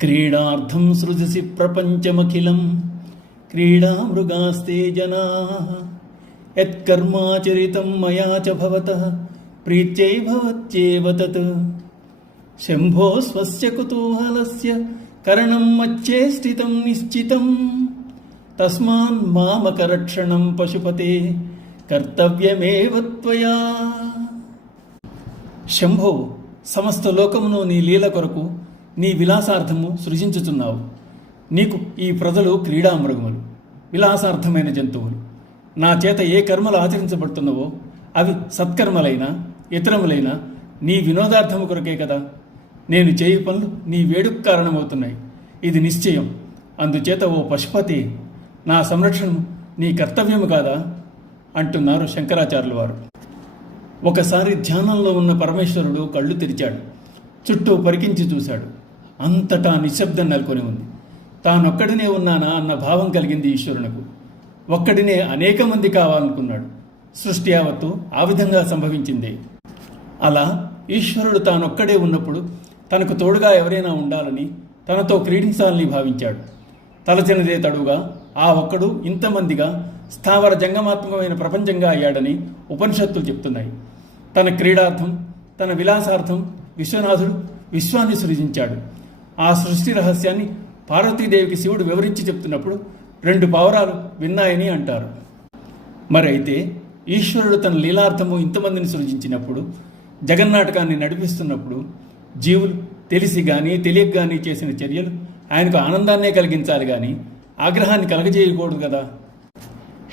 క్రీడార్థం సృజసి ప్రపంచమఖిలం క్రీడామృగాస్తే జనాః యత్కర్మాచరితం మయా చ భవతః ప్రీత్యై భవత్యేవ తత్. శంభో స్వస్య కుతూహలస్య కరణం మచ్చేష్టితం నిశ్చితం తస్మాన్ మామకరక్షణం పశుపతే కర్తవ్యమేవ త్వయా. శంభో, సమస్త లోకమును నీ లీల కొరకు నీ విలాసార్థము సృజించుచున్నావు. నీకు ఈ ప్రజలు క్రీడామృగములు, విలాసార్థమైన జంతువులు. నా చేత ఏ కర్మలు ఆచరించబడుతున్నవో అవి సత్కర్మలైనా ఇతరములైనా నీ వినోదార్థము కొరకే కదా. నేను చేయు పనులు నీ వేడుకు కారణమవుతున్నాయి, ఇది నిశ్చయం. అందుచేత ఓ పశుపతి, నా సంరక్షణము నీ కర్తవ్యము కాదా అంటున్నారు శంకరాచార్యుల వారు. ఒకసారి ధ్యానంలో ఉన్న పరమేశ్వరుడు కళ్ళు తెరిచాడు. చుట్టూ పరికించి చూశాడు. అంతటా నిశ్శబ్దం నెలకొని ఉంది. తానొక్కడినే ఉన్నానా అన్న భావం కలిగింది ఈశ్వరునకు. ఒక్కడినే అనేక మంది కావాలనుకున్నాడు. సృష్టి యావత్తు ఆ విధంగా సంభవించింది. అలా ఈశ్వరుడు తానొక్కడే ఉన్నప్పుడు తనకు తోడుగా ఎవరైనా ఉండాలని, తనతో క్రీడించాలని భావించాడు. తలచినదే తడుగా ఆ ఒక్కడు ఇంతమందిగా స్థావర జంగమాత్మకమైన ప్రపంచంగా అయ్యాడని ఉపనిషత్తులు చెప్తున్నాయి. తన క్రీడార్థం, తన విలాసార్థం విశ్వనాథుడు విశ్వాన్ని సృజించాడు. ఆ సృష్టి రహస్యాన్ని పార్వతీదేవికి శివుడు వివరించి చెప్తున్నప్పుడు 2 పావురాలు విన్నాయని అంటారు. మరైతే ఈశ్వరుడు తన లీలార్థము ఇంతమందిని సృజించినప్పుడు, జగన్నాటకాన్ని నడిపిస్తున్నప్పుడు జీవులు తెలిసి కానీ తెలియక కానీ చేసిన చర్యలు ఆయనకు ఆనందాన్నే కలిగించాలి కానీ ఆగ్రహాన్ని కలగజేయకూడదు కదా.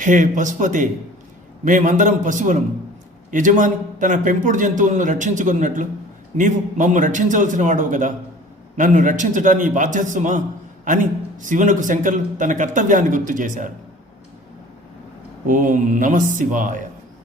హే పశుపతే, మేమందరం పశువులం. యజమాని తన పెంపుడు జంతువులను రక్షించుకున్నట్లు నీవు మమ్ము రక్షించవలసిన వాడవు కదా. నన్ను రక్షించుట నీ బాధ్యత సుమా అని శివునకు శంకరులు తన కర్తవ్యాన్ని గుర్తు చేశారు. ఓం నమః శివాయ.